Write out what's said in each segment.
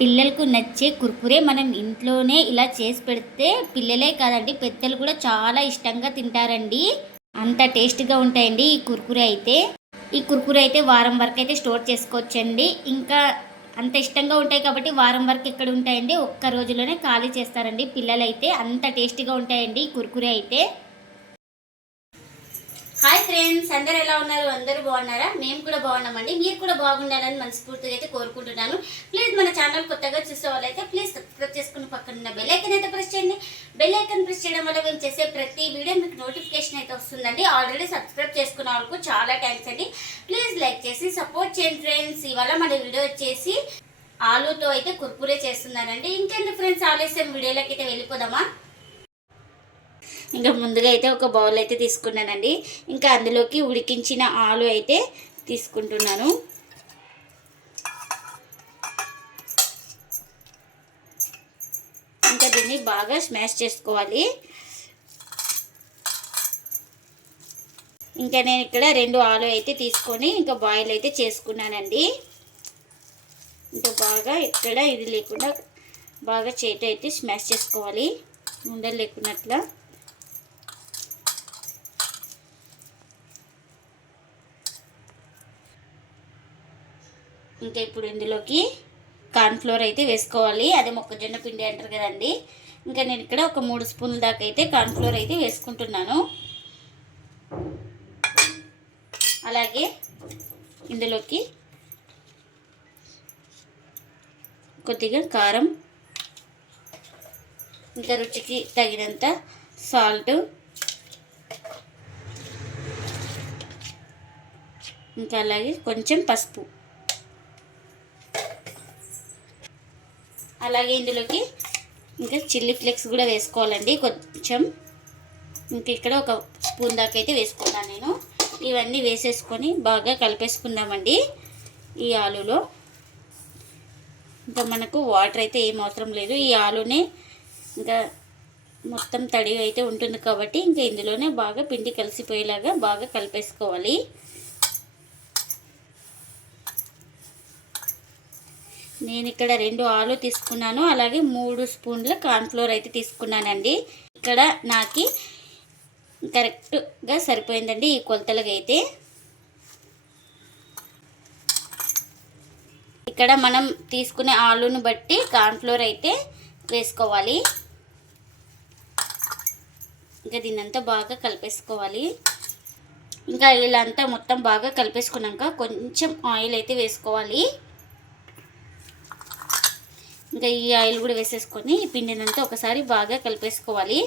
పిల్లలకు నచ్చే కుర్కురే మనం ఇంట్లోనే ఇలా చేసి పెడితే పిల్లలే కాదండి పెద్దలు కూడా చాలా ఇష్టంగా తింటారండి. అంత టేస్ట్గా ఉంటాయండి ఈ కుర్కురే అయితే. ఈ కుర్కురే అయితే వారం వరకు అయితే స్టోర్ చేసుకోవచ్చండి. ఇంకా అంత ఇష్టంగా ఉంటాయి కాబట్టి వారం వరకు ఎక్కడ ఉంటాయండి? ఒక్క రోజులోనే ఖాళీ చేస్తారండి పిల్లలు అయితే అంత టేస్టీగా ఉంటాయండి ఈ కుర్కురే అయితే. హాయ్ ఫ్రెండ్స్ అందరు ఎలా ఉన్నారు? అందరూ బాగున్నారా? మేము కూడా బాగున్నామండి. మీరు కూడా బాగుండాలని మనస్ఫూర్తిగా అయితే కోరుకుంటున్నాను. ప్లీజ్ మన ఛానల్ కొత్తగా చూసే వాళ్ళైతే ప్లీజ్ సబ్స్క్రైబ్ చేసుకుని పక్కన ఉన్న బెల్ ఐకన్ అయితే ప్రెస్ చేయండి. బెల్ ఐకన్ ప్రెస్ చేయడం వల్ల మేము చేసే ప్రతి వీడియో మీకు నోటిఫికేషన్ అయితే వస్తుందండి. ఆల్రెడీ సబ్స్క్రైబ్ చేసుకున్న వాళ్ళకు చాలా థ్యాంక్స్ అండి. ప్లీజ్ లైక్ చేసి సపోర్ట్ చేయండి ఫ్రెండ్స్ ఇవాళ మన వీడియో వచ్చేసి ఆలూతో అయితే కుర్కురే చేస్తున్నానండి ఇంకెందుకు ఫ్రెండ్స్ ఆలస్యం. వీడియోలోకి అయితే వెళ్ళిపోదామా? ఇంకా ముందుగా అయితే ఒక బౌల్ అయితే తీసుకున్నానండి. ఇంకా అందులోకి ఉడికించిన ఆలు అయితే తీసుకుంటున్నాను. ఇంకా దీన్ని బాగా స్మాష్ చేసుకోవాలి. ఇంకా నేను ఇక్కడ రెండు ఆలు అయితే తీసుకొని ఇంకా బాయిల్ అయితే చేసుకున్నానండి. ఇంకా బాగా ఇక్కడ ఇది లేకుండా బాగా చేతి అయితే స్మాష్ చేసుకోవాలి. ఉండలు లేకున్నట్లా. ఇంకా ఇప్పుడు ఇందులోకి కార్న్ఫ్లోర్ అయితే వేసుకోవాలి. అదే మొక్కజొన్న పిండి అంటారు కదండి. ఇంకా నేను ఇక్కడ ఒక మూడు స్పూన్ల దాకా అయితే కార్న్ఫ్లోర్ అయితే వేసుకుంటున్నాను. అలాగే ఇందులోకి కొద్దిగా కారం ఇంకా రుచికి తగినంత సాల్ట్ ఇంకా అలాగే కొంచెం పసుపు. అలాగే ఇందులోకి ఇంకా చిల్లీ ఫ్లేక్స్ కూడా వేసుకోవాలండి. కొంచెం ఇంకా ఇక్కడ ఒక స్పూన్ దాకా అయితే వేసుకున్నాను నేను. ఇవన్నీ వేసేసుకొని బాగా కలిపేసుకుందామండి ఈ ఆలులో. ఇంకా మనకు వాటర్ అయితే ఏం అవసరం లేదు. ఈ ఆలునే ఇంకా మొత్తం తడి అయితే ఉంటుంది కాబట్టి ఇంకా ఇందులోనే బాగా పిండి కలిసిపోయేలాగా బాగా కలిపేసుకోవాలి. నేను ఇక్కడ రెండు ఆలు తీసుకున్నాను. అలాగే మూడు స్పూన్ల కార్న్ఫ్లోర్ అయితే తీసుకున్నానండి. ఇక్కడ నాకు కరెక్ట్గా సరిపోయిందండి ఈ కొలతలుగా అయితే. ఇక్కడ మనం తీసుకునే ఆలును బట్టి కార్న్ఫ్లోర్ అయితే వేసుకోవాలి. ఇంకా దీన్నంతా బాగా కలిపేసుకోవాలి. ఇంకా ఇలా అంతా మొత్తం బాగా కలిపేసుకున్నాక కొంచెం ఆయిల్ అయితే వేసుకోవాలి. ఇంకా ఈ ఆయిల్ కూడా వేసేసుకొని ఈ పిండినంతా ఒకసారి బాగా కలిపేసుకోవాలి.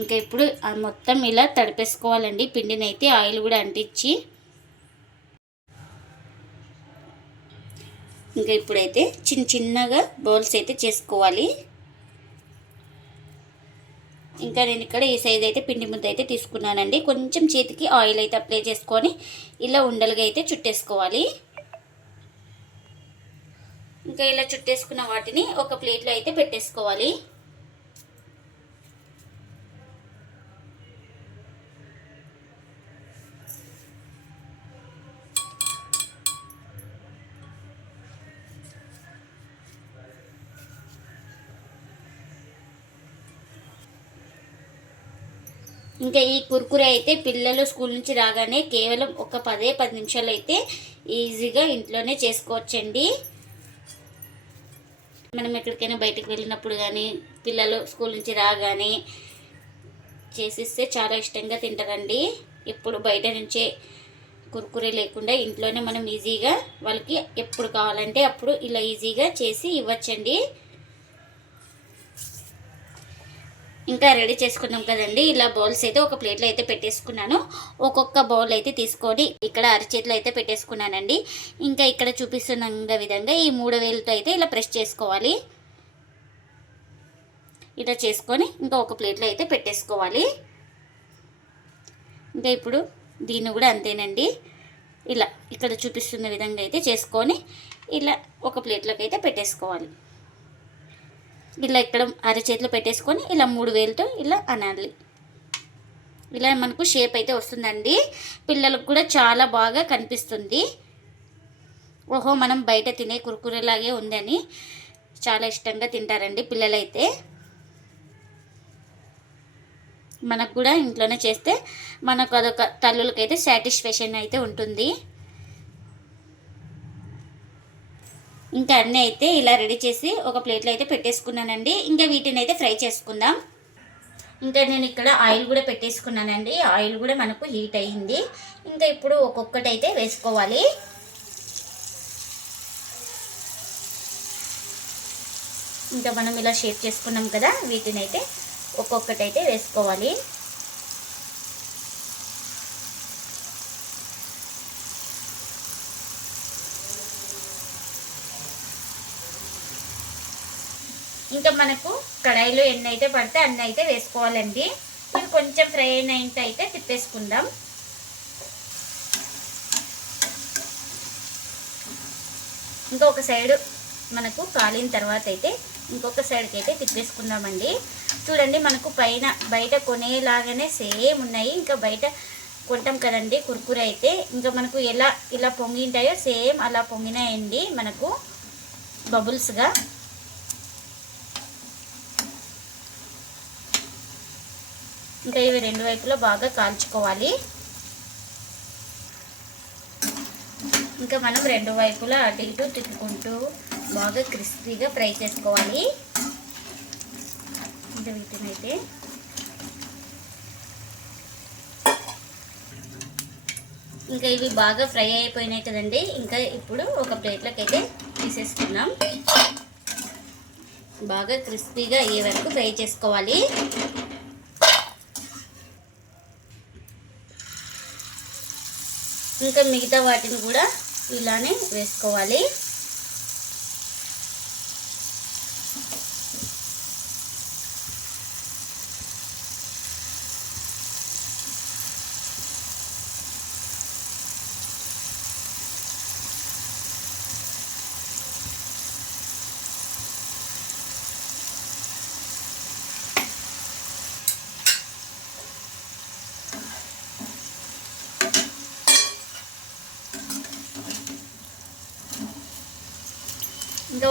ఇంకా ఇప్పుడు మొత్తం ఇలా తడిపేసుకోవాలండి. పిండిని అయితే ఆయిల్ కూడా అంటించి. ఇంకా ఇప్పుడైతే చిన్న చిన్నగా బౌల్స్ అయితే చేసుకోవాలి. ఇంకా నేను ఇక్కడ ఈ సైజ్ అయితే పిండి ముద్ద అయితే తీసుకున్నానండి. కొంచెం చేతికి ఆయిల్ అయితే అప్లై చేసుకొని ఇలా ఉండలుగా అయితే చుట్టేసుకోవాలి. ఇంకా ఇలా చుట్టేసుకున్న వాటిని ఒక ప్లేట్లో అయితే పెట్టేసుకోవాలి. ఇంకా ఈ కుర్కురే అయితే పిల్లలు స్కూల్ నుంచి రాగానే కేవలం ఒక పదే పది నిమిషాలు అయితే ఈజీగా ఇంట్లోనే చేసుకోవచ్చండి. మనం ఎక్కడికైనా బయటకు వెళ్ళినప్పుడు కానీ పిల్లలు స్కూల్ నుంచి రాగానే చేసిస్తే చాలా ఇష్టంగా తింటారండి. ఎప్పుడు బయట నుంచే కుర్కురే లేకుండా ఇంట్లోనే మనం ఈజీగా వాళ్ళకి ఎప్పుడు కావాలంటే అప్పుడు ఇలా ఈజీగా చేసి ఇవ్వచ్చండి. ఇంకా రెడీ చేసుకున్నాం కదండి. ఇలా బౌల్స్ అయితే ఒక ప్లేట్లో అయితే పెట్టేసుకున్నాను. ఒక్కొక్క బౌల్ అయితే తీసుకొని ఇక్కడ అరచేతిలో అయితే పెట్టేసుకున్నానండి. ఇంకా ఇక్కడ చూపిస్తున్న విధంగా ఈ మూడు వేలతో అయితే ఇలా ప్రెస్ చేసుకోవాలి. ఇలా చేసుకొని ఇంకా ఒక ప్లేట్లో అయితే పెట్టేసుకోవాలి. ఇంకా ఇప్పుడు దీన్ని కూడా అంతేనండి. ఇలా ఇక్కడ చూపిస్తున్న విధంగా అయితే చేసుకొని ఇలా ఒక ప్లేట్లోకి అయితే పెట్టేసుకోవాలి. ఇలా ఇక్కడ అరచేతిలో పెట్టేసుకొని ఇలా మూడు వేలతో ఇలా అనాలి. ఇలా మనకు షేప్ అయితే వస్తుందండి. పిల్లలకు కూడా చాలా బాగా కనిపిస్తుంది. ఓహో మనం బయట తినే కురుకురేలాగే ఉందని చాలా ఇష్టంగా తింటారండి పిల్లలైతే. మనకు కూడా ఇంట్లోనే చేస్తే మనకు అదొక తల్లులకైతే సాటిస్ఫాక్షన్ అయితే ఉంటుంది. ఇంకా అన్నీ అయితే ఇలా రెడీ చేసి ఒక ప్లేట్లో అయితే పెట్టేసుకున్నానండి. ఇంకా వీటిని అయితే ఫ్రై చేసుకుందాం. ఇంకా నేను ఇక్కడ ఆయిల్ కూడా పెట్టేసుకున్నానండి. ఆయిల్ కూడా మనకు హీట్ అయ్యింది. ఇంకా ఇప్పుడు ఒక్కొక్కటి అయితే వేసుకోవాలి. ఇంకా మనం ఇలా షేప్ చేసుకున్నాం కదా వీటిని అయితే ఒక్కొక్కటి అయితే వేసుకోవాలి. ఇంకా మనకు కడాయిలో ఎన్ని అయితే పడితే అన్ని అయితే వేసుకోవాలండి. ఇవి కొంచెం ఫ్రై అయినంత అయితే తిప్పేసుకుందాం. ఇంకొక సైడ్ మనకు కాలిన తర్వాత అయితే ఇంకొక సైడ్కి అయితే తిప్పేసుకుందామండి. చూడండి మనకు పైన బయట కొనేలాగానే సేమ్ ఉన్నాయి. ఇంకా బయట కొంటాం కదండి కుర్కురే అయితే. ఇంకా మనకు ఎలా ఇలా పొంగింటాయో సేమ్ అలా పొంగినాయండి మనకు బబుల్స్గా. ఇంకా ఇవి రెండు వైపులా బాగా కాల్చుకోవాలి. ఇంకా మనం రెండు వైపులా అటు ఇటు తిప్పుకుంటూ బాగా క్రిస్పీగా ఫ్రై చేసుకోవాలి. ఇంకా వీటినైతే అయితే ఇంకా ఇవి బాగా ఫ్రై అయిపోయినాయి కదండి. ఇంకా ఇప్పుడు ఒక ప్లేట్లోకి అయితే తీసేసుకున్నాం బాగా క్రిస్పీగా అయ్యే వరకు ఫ్రై చేసుకోవాలి. ఇంకా మిగతా వాటిని కూడా ఇలానే వేసుకోవాలి.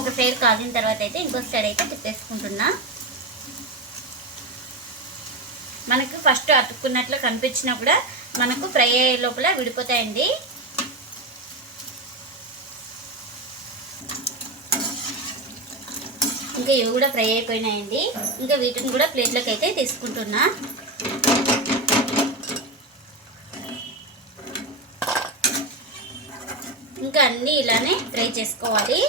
ఒక సైడ్ కాగిన తర్వాత అయితే ఇంకో సైడ్ అయితే తిప్పేసుకుంటున్నా. మనకు ఫస్ట్ అతుక్కున్నట్లు కనిపించినా కూడా మనకు ఫ్రై అయ్యే లోపల విడిపోతాయండి. ఇంకా ఇవి కూడా ఫ్రై అయిపోయినాయండి. ఇంకా వీటిని కూడా ప్లేట్లోకి అయితే తీసుకుంటున్నా. ఇంకా అన్నీ ఇలానే ఫ్రై చేసుకోవాలి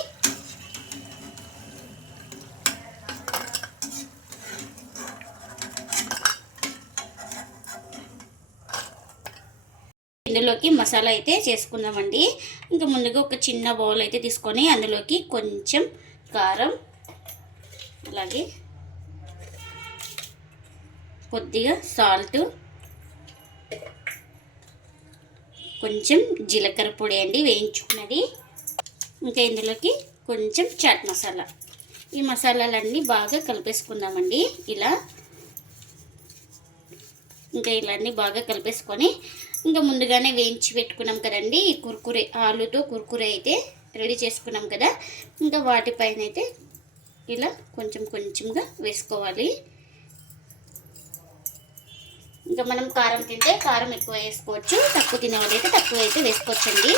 ఇందులోకి మసాలా అయితే చేసుకుందామండి. ఇంకా ముందుగా ఒక చిన్న బౌల్ అయితే తీసుకొని అందులోకి కొంచెం కారం అలాగే కొద్దిగా సాల్ట్ కొంచెం జీలకర్ర పొడి అండి వేయించుకున్నది. ఇంకా ఇందులోకి కొంచెం చాట్ మసాలా. ఈ మసాలాలన్నీ బాగా కలిపేసుకుందామండి. ఇలా ఇంకా ఇలా అన్నీ బాగా కలిపేసుకొని ఇంకా ముందుగానే వేయించి పెట్టుకున్నాం కదండి. ఈ కుర్కురే ఆలుతో కుర్కురే అయితే రెడీ చేసుకున్నాం కదా. ఇంకా వాటిపైన అయితే ఇలా కొంచెం కొంచెంగా వేసుకోవాలి. ఇంకా మనం కారం తింటే కారం ఎక్కువ వేసుకోవచ్చు. తక్కువ తినే తక్కువ అయితే వేసుకోవచ్చండి.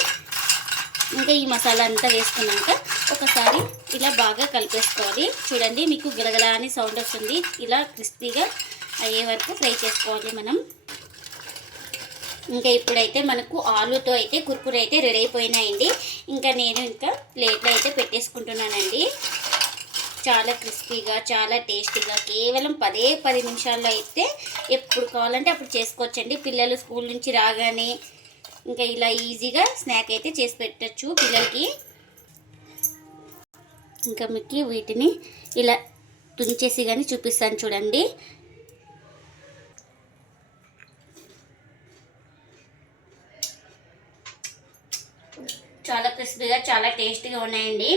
ఇంకా ఈ మసాలా అంతా వేసుకున్నాక ఒకసారి ఇలా బాగా కలిపేసుకోవాలి. చూడండి మీకు గిలగల అని సౌండ్ వస్తుంది. ఇలా క్రిస్పీగా అయ్యే వరకు ఫ్రై చేసుకోవాలి మనం. ఇంకా ఇప్పుడైతే మనకు ఆలుతో అయితే కుర్కురే అయితే రెడీ అయిపోయినాయండి. ఇంకా నేను ఇంకా ప్లేట్లో అయితే పెట్టేసుకుంటున్నానండి. చాలా క్రిస్పీగా చాలా టేస్టీగా కేవలం పదే పది నిమిషాల్లో అయితే ఎప్పుడు కావాలంటే అప్పుడు చేసుకోవచ్చండి. పిల్లలు స్కూల్ నుంచి రాగానే ఇంకా ఇలా ఈజీగా స్నాక్ అయితే చేసి పెట్టచ్చు పిల్లలకి. ఇంకా మీకు వీటిని ఇలా తుంచేసి కానీ చూపిస్తాను చూడండి. చాలా క్రిస్పీగా చాలా టేస్టీగా ఉన్నాయండి.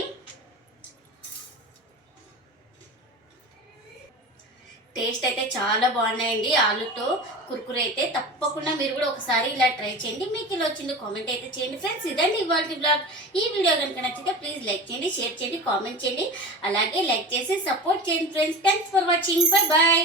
టేస్ట్ అయితే చాలా బాగున్నాయండి. ఆలుతో కుర్కురే అయితే తప్పకుండా మీరు కూడా ఒకసారి ఇలా ట్రై చేయండి. మీకు ఇలా వచ్చిందో కామెంట్ అయితే చేయండి. ఫ్రెండ్స్ ఇదండి ఇవాళ బ్లాగ్ ఈ వీడియో కనుక నచ్చితే ప్లీజ్ లైక్ చేయండి షేర్ చేయండి కామెంట్ చేయండి. అలాగే లైక్ చేసి సపోర్ట్ చేయండి friends. Thanks for watching bye bye